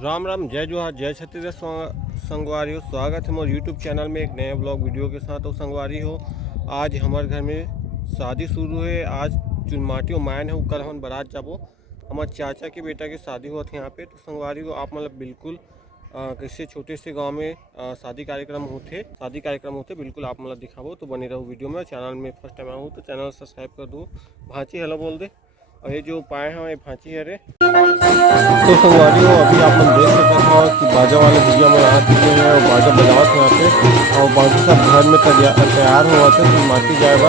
राम राम, जय जोहार, जय छत्तीसगढ़ संगवारी हो। स्वागत है मोर यूट्यूब चैनल में एक नए ब्लॉग वीडियो के साथ। हो संगवारी हो, आज हमारे घर में शादी शुरू है। आज चुनमाटी और मायन है, कल हम बारात जाबो। हमारे चाचा के बेटा की शादी हुआ था यहाँ पे। तो संगवारी हो, आप मतलब बिल्कुल कैसे छोटे से गांव में शादी कार्यक्रम होते बिल्कुल आप मतलब दिखाबो। तो बने रहो वीडियो में। चैनल में फर्स्ट टाइम आऊँ तो चैनल सब्सक्राइब कर दो। भांची हेलो बोल दे। और ये जो पाए हैं ये भांची है रे। तो संगवारी हो, अभी आप लोग देख सकते हो कि बाजा वाले भैया में आ चुके हैं और बाजा बजावत यहाँ पे। और बाकी सब घर में तैयार हुआ था कि माटी जाएगा।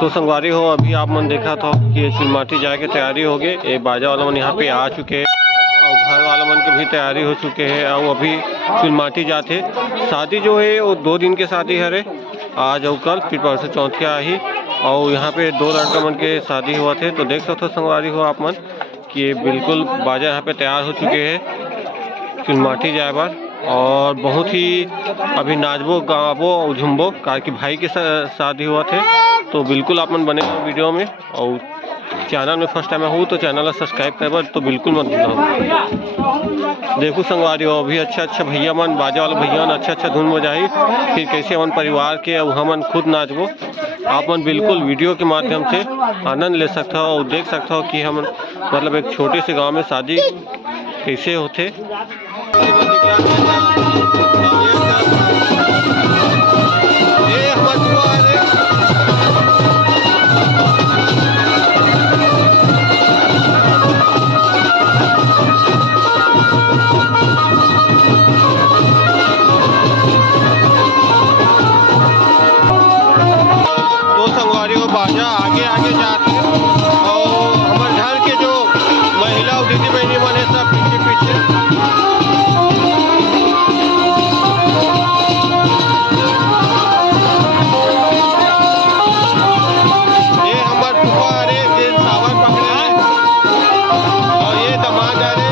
तो संगवारी हो, अभी आप मन देखा था कि ये चुनमाटी जाए के तैयारी हो गई। ये बाजा वाला मन यहाँ पे आ चुके हैं और घर वाला मन के भी तैयारी हो चुके हैं। और अभी चुनमाटी जाते। शादी जो है वो 2 दिन के शादी है रे। आज और कल फिर परसों चौथिया ही। और यहाँ पे 2 लड़का मन के शादी हुआ थे। तो देख सकते हो संगवारी हो आप मन कि ये बिल्कुल बाजा यहाँ पे तैयार हो चुके हैं चुनमाटी जाए बार। और बहुत ही अभी नाचबो गावबो और झुमबो कार की भाई के शादी हुआ थे। तो बिल्कुल आप मन बने वीडियो में। और चैनल में फर्स्ट टाइम हूँ तो चैनल सब्सक्राइब कर तो बिल्कुल मत भूलना। देखो संगवारी हो, अभी अच्छा भैया मन बाजा वाले भैया मन अच्छा धुन बजाई। फिर कैसे मन परिवार के हमन खुद नाचबो। आप मन बिल्कुल वीडियो के माध्यम से आनंद ले सकते हो और देख सकते हो कि हम मतलब एक छोटे से गाँव में शादी कैसे होते। बाजा आगे आगे जाते हैं और हमारे घर के जो महिला और दीदी बहनी बने सब पीछे पीछे। ये हमारे फुफा रे जे सावर पकड़े हैं और ये दामाद रे।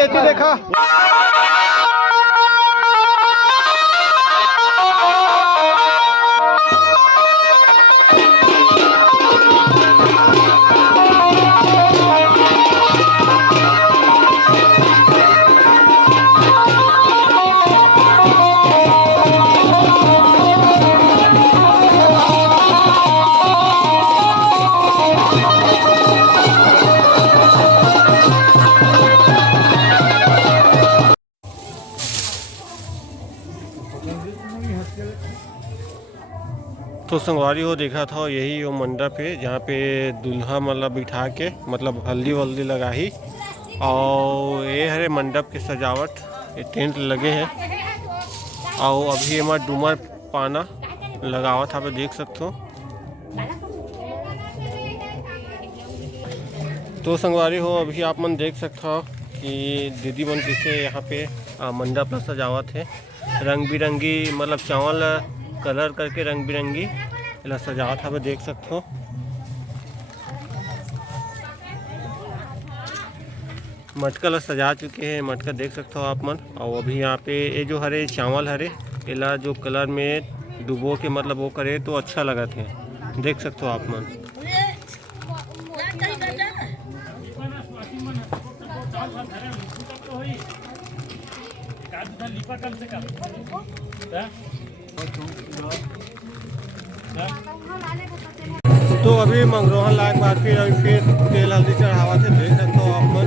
लेती देखा। तो संगवारी हो देखा था यही वो मंडप है जहाँ पे दूल्हा मतलब बिठा के मतलब हल्दी वल्दी लगा ही। और ये हरे मंडप की सजावट, ये टेंट लगे हैं और अभी एमा डूमर पाना लगावा था पे देख सकते हो। तो संगवारी हो अभी आप मन देख सकते हो कि दीदी मन किसे यहाँ पे मंडप ला सजावत है। रंग बिरंगी मतलब चावल कलर करके रंग बिरंगी इला सजावट है देख सकते हो। मटका ला सजा चुके हैं, मटका देख सकते हो आप मन। और अभी यहाँ पे ये जो हरे चावल हरे इला जो कलर में डुबो के मतलब वो करे तो अच्छा लगा थे, देख सकते हो आप मन। तो अभी मंगरोहन लायक बाद फिर तेल हल्दी चढ़ावा थे, देख सकते हो आप मन।